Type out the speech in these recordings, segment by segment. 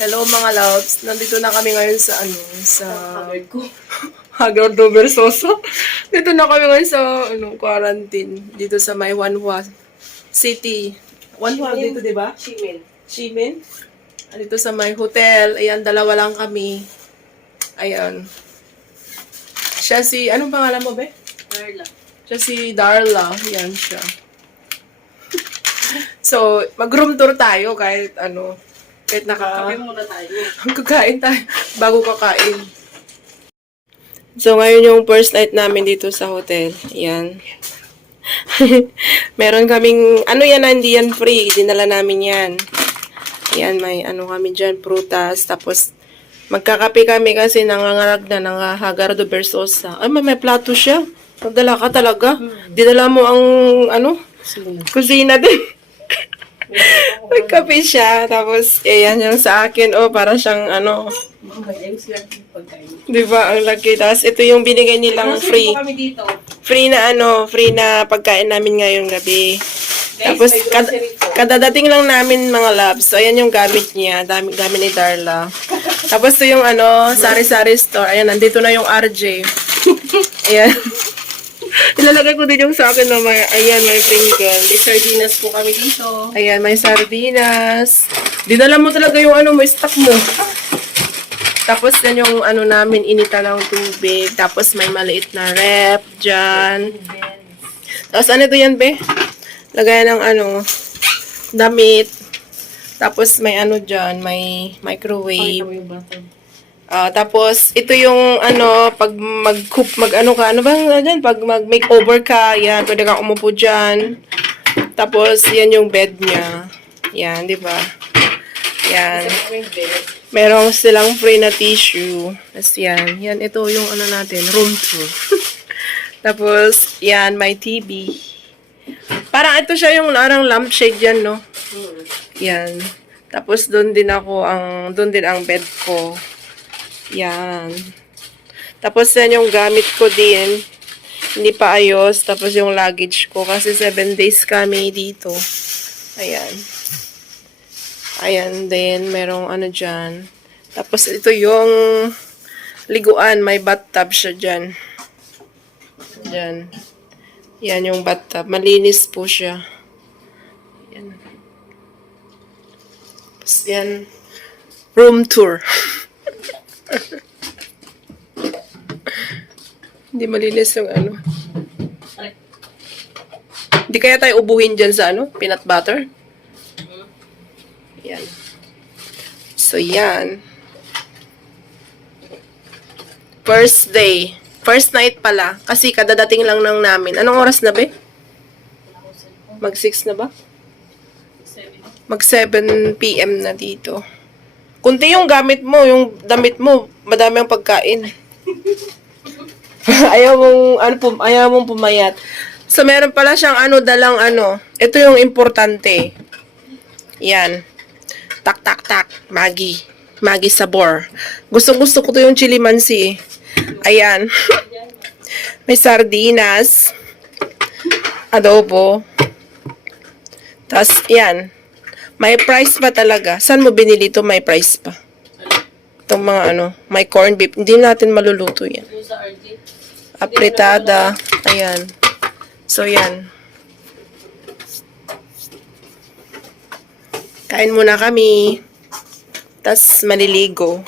Hello mga loves. Nandito na kami ngayon sa sa Haggard do Versoso. Dito na kami ngayon sa quarantine dito sa may Wanhua City. Wanhua dito, 'di ba? Ximen. Dito sa may hotel. Ayan, dalawa lang kami. Ayan. Siya si anong pangalan mo, be? Darla. Siya si Darla. Ayan siya. So, mag-room tour tayo kahit kahit Kape muna tayo. kakain tayo bago kakain. So, ngayon yung first night namin dito sa hotel. Ayan. Meron kaming, hindi yan free. Dinala namin yan. Ayan, may kami dyan, prutas. Tapos, magkakape kami kasi nangangarag na ng Haggard Versosa. Ay, may plato siya. Magdala ka talaga. Dinala mo ang, kusina din. May kape siya. Tapos, ayan yung sa akin. Oh, para siyang di ba? Ang laki. Tapos, ito yung binigay nilang free. Kami dito. Free na pagkain namin ngayong gabi. Tapos, kadadating lang namin mga loves. So, ayan yung gamit niya. Gamit ni Darla. Tapos, ito yung sari-sari store. Ayan, nandito na yung RJ. Ayan. Ilalagay ko din yung sa akin na ayan, may pringgle. May sardinas po kami dito. Ayan, may sardinas. Dinala mo talaga yung mo, stock mo. Tapos, yan yung namin, inita ng tubig. Tapos, may maliit na rep dyan. Tapos, ano to yan, be? Lagayan ng damit. Tapos, may dyan, may microwave. Tapos, ito yung, pag pag mag-makeover ka, yan, pwede kang umupo dyan. Tapos, yan yung bed niya. Yan, di ba? Yan. Merong silang free na tissue. Tapos, yan. Yan, ito yung, natin, room tour. Tapos, yan, may TV. Parang ito siya yung narang lampshade yan, no? Yan. Tapos, doon din ang bed ko. Yan. Tapos, yan yung gamit ko din. Hindi pa ayos. Tapos, yung luggage ko. Kasi 7 days kami dito. Ayan. Ayan din. Merong dyan. Tapos, ito yung liguan. May bathtub siya dyan. Dyan. Yan yung bathtub. Malinis po siya. Yan. Tapos, yan. Room tour. Hindi malinis yung Hindi kaya tayo ubuhin dyan sa peanut butter? Yan. So, yan. First day. First night pala. Kasi kadadating lang namin. Anong oras na, be? Mag 6 na ba? Mag 7 p.m. na dito. Kunti yung gamit mo, yung damit mo, madami ang pagkain. ayaw mong pumayat. So, meron pala siyang dalang Ito yung importante. Yan. Tak, tak, tak. Maggi. Maggi sabor. Gusto ko to yung chili mansi. Ayan. May sardinas. Adobo. Tapos, yan. May price pa talaga. Saan mo binili ito? May price pa. Itong mga may corned beef. Hindi natin maluluto yan. Apretada. Ayan. So, yan. Kain muna kami. Tapos, maliligo.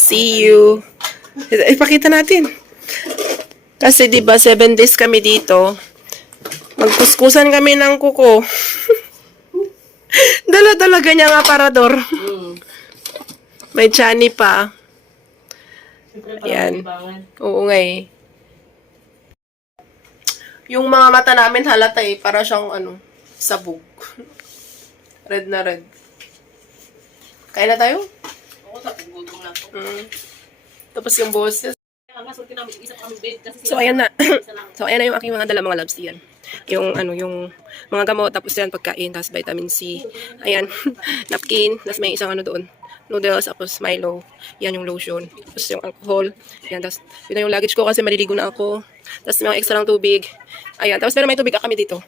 See you. Ipakita natin. Kasi, diba, 7 days kami dito. Magkuskusan kami ng kuko. Dala talaga niya ang aparador. May chani pa. Ayan. Oo nga eh. Yung mga mata namin halata eh. Para siyang sabog. Red na red. Kain na tayo? Oo, gutom na po. Tapos yung boses. So, ayan na. So, ayan na yung aking mga dala mga loves. Yan. Yung mga gamot, tapos yan pagkain, tapos vitamin C. Ayan. Napkin, tapos may isang doon. Noodles, tapos Milo. Yan yung lotion. Tapos yung alcohol. Yan, tapos yun na yung luggage ko kasi maliligo na ako. Tapos mga extra lang tubig. Ayan. Tapos pero may tubig kami dito.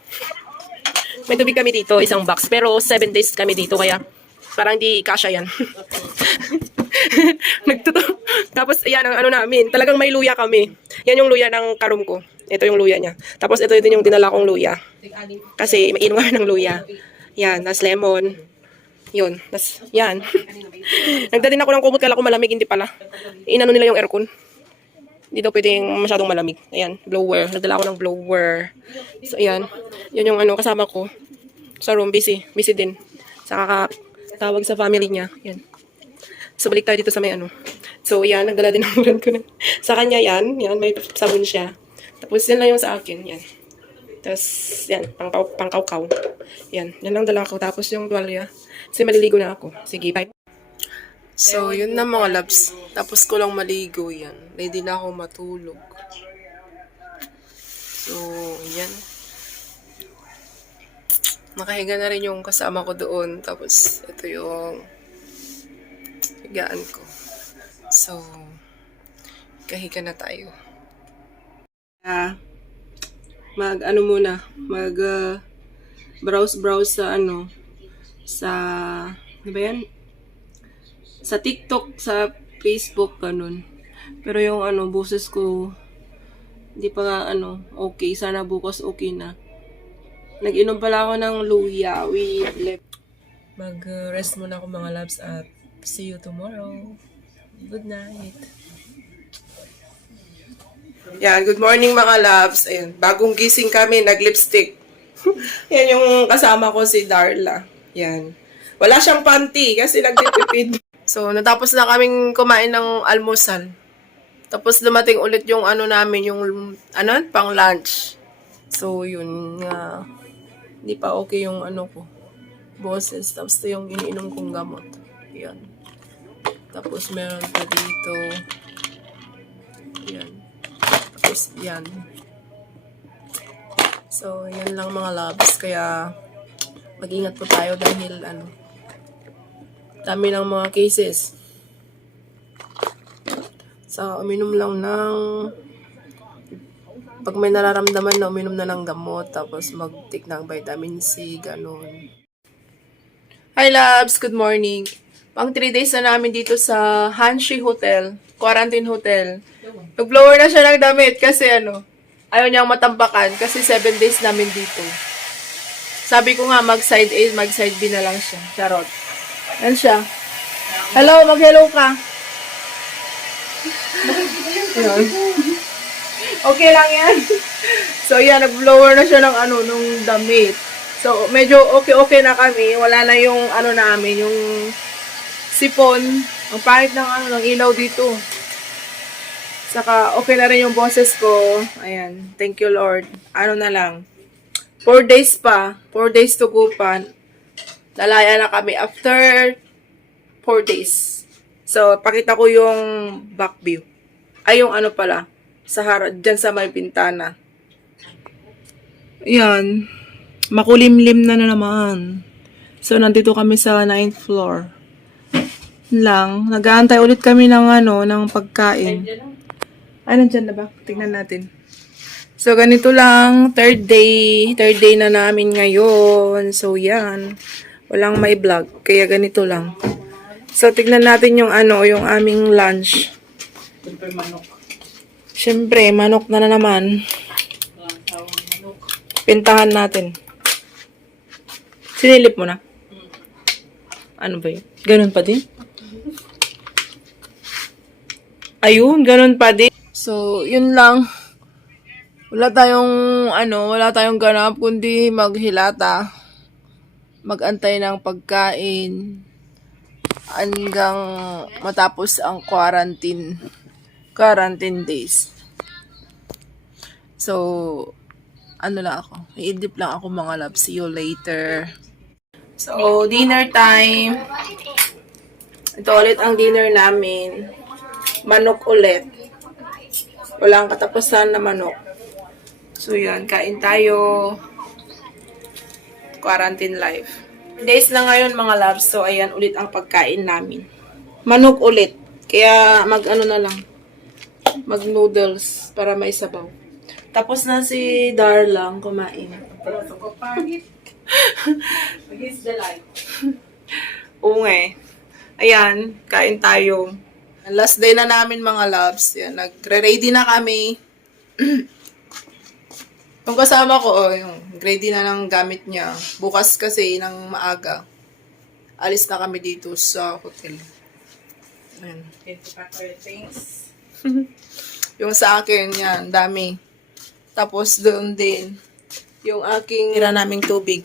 May tubig kami dito, isang box. Pero 7 days kami dito, kaya Parang di kasya yan. Nagtuto. Tapos, yan ang ano namin. Talagang may luya kami. Yan yung luya ng karum ko. Ito yung luya niya. Tapos, ito din yung dinala kong luya. Kasi, mainom kami ng luya. Yan, tas lemon. Yun, tas, yan. Nagdadin ako ng kumot, kala ko malamig, hindi pala. Inano nila yung aircon. Hindi daw pwedeng masyadong malamig. Ayan, blower. Nagdala ako ng blower. So, ayan. Yun yung ano, kasama ko. Sa room, busy. Busy din. Sa kakatawag sa family niya. Yan. So, balik tayo dito sa may ano. So, yan. Nagdala din ang brand ko. Sa kanya, yan. Yan, may sabon siya. Tapos, yan lang yung sa akin. Yan. Tapos, yan. Pangkaw-kaw. Yan. Yan lang dala ko. Tapos, yung tuwalya. Kasi maliligo na ako. Sige, bye. So, yun na mga loves. Tapos ko lang maligo yan. Ready na ako matulog. So, yan. Nakahiga na rin yung kasama ko doon. Tapos, ito yung higaan ko. So, kahiga na tayo. Mag-ano muna. Browse sa ano. Ano ba yan? Sa TikTok, sa Facebook, ganun. Pero yung ano, boses ko, hindi pa nga ano, okay. Sana bukas okay na. Nag-inom pala ako ng luya with lip. Mag-rest muna ako mga loves at see you tomorrow. Good night. Yan, good morning mga loves. Ayan, bagong gising kami, nag-lipstick. Yan yung kasama ko si Darla. Yan. Wala siyang panty kasi nagtitipid. So, natapos na kaming kumain ng almusal. Tapos dumating ulit yung ano namin, yung ano, pang lunch. So, yun nga. Hindi pa okay yung ano ko. Boses. Tapos ito yung iniinom kong gamot. Yan. Tapos meron pa dito. Yan. Tapos yan. So, yan lang mga loves. Kaya, mag-ingat po tayo dahil ano, dami ng mga cases. So, uminom lang ng pag may nararamdaman na uminom na ng gamot, tapos mag-take ng vitamin C, ganun. Hi loves, good morning. Pang 3 days na namin dito sa Hanshi Hotel, quarantine hotel. Nag-blower na siya ng damit kasi ano, ayaw niyang matampakan kasi 7 days namin dito. Sabi ko nga, mag-side A, mag-side B na lang siya. Charot. Yan siya. Hello, mag-hello ka. Yan. Okay lang yan. So, yan, nag-blower na siya ng ano, nung damit. So, medyo okay na kami. Wala na yung ano namin, yung sipon. Ang pangit ng ano, ng ilaw dito. Saka, okay na rin yung boses ko. Ayan, thank you Lord. Ano na lang. 4 days pa. 4 days to go pa. Lalaya na kami after 4 days. So, pakita ko yung back view. Ay, yung ano pala. Sa harap, dyan sa may pintana. Ayan. Makulimlim na naman. So, nandito kami sa 9th floor. Lang. Nag-aantay ulit kami ng ano, ng pagkain. Ay, nandyan na ba? Tingnan natin. So, ganito lang. Third day. Third day na namin ngayon. So, yan. Walang may vlog. Kaya ganito lang. So, tignan natin yung ano, yung aming lunch. Siyempre, manok na naman. Pintahan natin. Sinilip mo na? Ano ba yun? Ganun pa din? Ayun, ganun pa din. So, yun lang. Wala tayong ganap kundi maghilata. Magantay ng pagkain hanggang matapos ang quarantine days. So, ano lang ako. I-edit lang ako mga love. See you later. So, dinner time. Ito ulit ang dinner namin. Manok ulit. Walang katapusan na manok. So, yan. Kain tayo. Quarantine life. Days na ngayon mga loves. So, ayan ulit ang pagkain namin. Manok ulit. Kaya, mag-ano na lang. Mag-noodles para may sabaw. Tapos na si Darlang kumain. Oo nga eh. Ayan, kain tayo. Last day na namin mga loves. Yan, nagre-ready na kami. Yung kasama ko, yung ready na ng gamit niya. Bukas kasi ng maaga. Alis na kami dito sa hotel. Ayan. Things. Yung sa akin, yan, dami. Tapos doon din, yung aking tira naming tubig.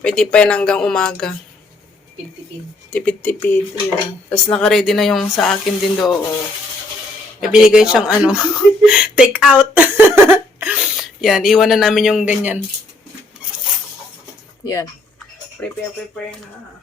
Pwede pa yan hanggang umaga. Tipid-tipid. Tipid-tipid. Ayan. Tapos naka-ready na yung sa akin din doon. May binigay siyang take out. Yan, iwan na namin yung ganyan. Yan. Prepare na.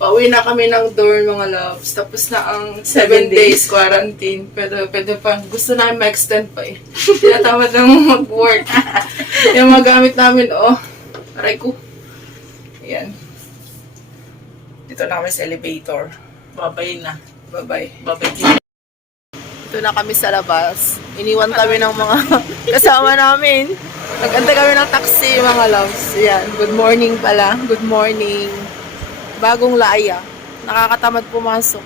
Pauwi na kami ng dorm, mga loves. Tapos na ang 7 days quarantine. Pero pwede pa. Gusto namin ma-extend pa eh. Tinatamad lang mag-work. Yung mga gamit namin, aray ko. Ayan. Dito na kami sa elevator. Babay na. Bye-bye. Babay. Dito na kami sa labas. Iniwan kami ng mga kasama namin. Nag-antay kami ng taxi, mga loves. Ayan. Good morning pala. Good morning. Bagong laaya. Nakakatamad pumasok.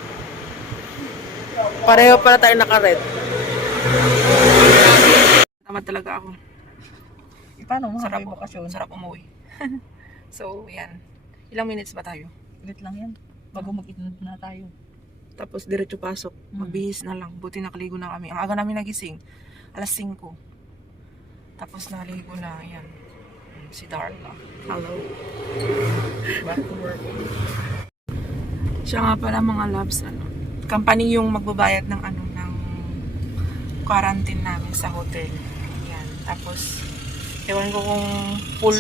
Pareho pala tayo naka-red. Tamad talaga ako. Paano mo Sarap habang bakasyon? Sarap umuwi. So, yan. Ilang minutes ba tayo? Ulit lang yan. Bago mag-itinod na tayo. Tapos diretso pasok. Magbihis na lang. Buti nakaligo na kami. Ang aga namin nagising. Alas 5. Tapos naligo na. Yan. Si Darla. Hello. Back to work. Siya nga pala mga loves, company yung magbabayad ng ng quarantine namin sa hotel. Yan. Tapos, ewan ko kung full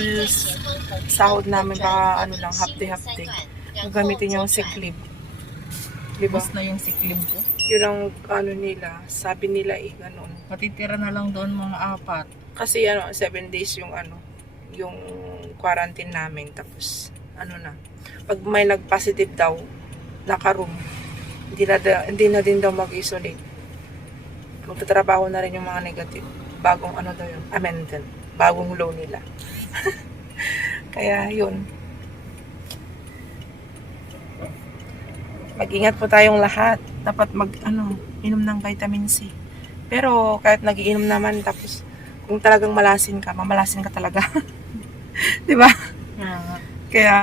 sahod namin, baka lang, half-day. Gagamitin yung sick leave. Diba? Bus na yung sick leave ko. Yun ang nila, sabi nila ganun. Patitira na lang doon mga 4. Kasi 7 days yung yung quarantine namin. Tapos, pag may nag-positive daw, naka-room, hindi na din daw mag-isolate. Magtatrabaho na rin yung mga negative. Bagong daw yun, amendment. Bagong law nila. Kaya, yun. Mag-ingat po tayong lahat. Dapat inom ng vitamin C. Pero, kahit nagiinom naman, tapos, kung talagang mamalasin ka talaga. Diba? Yeah. Kaya,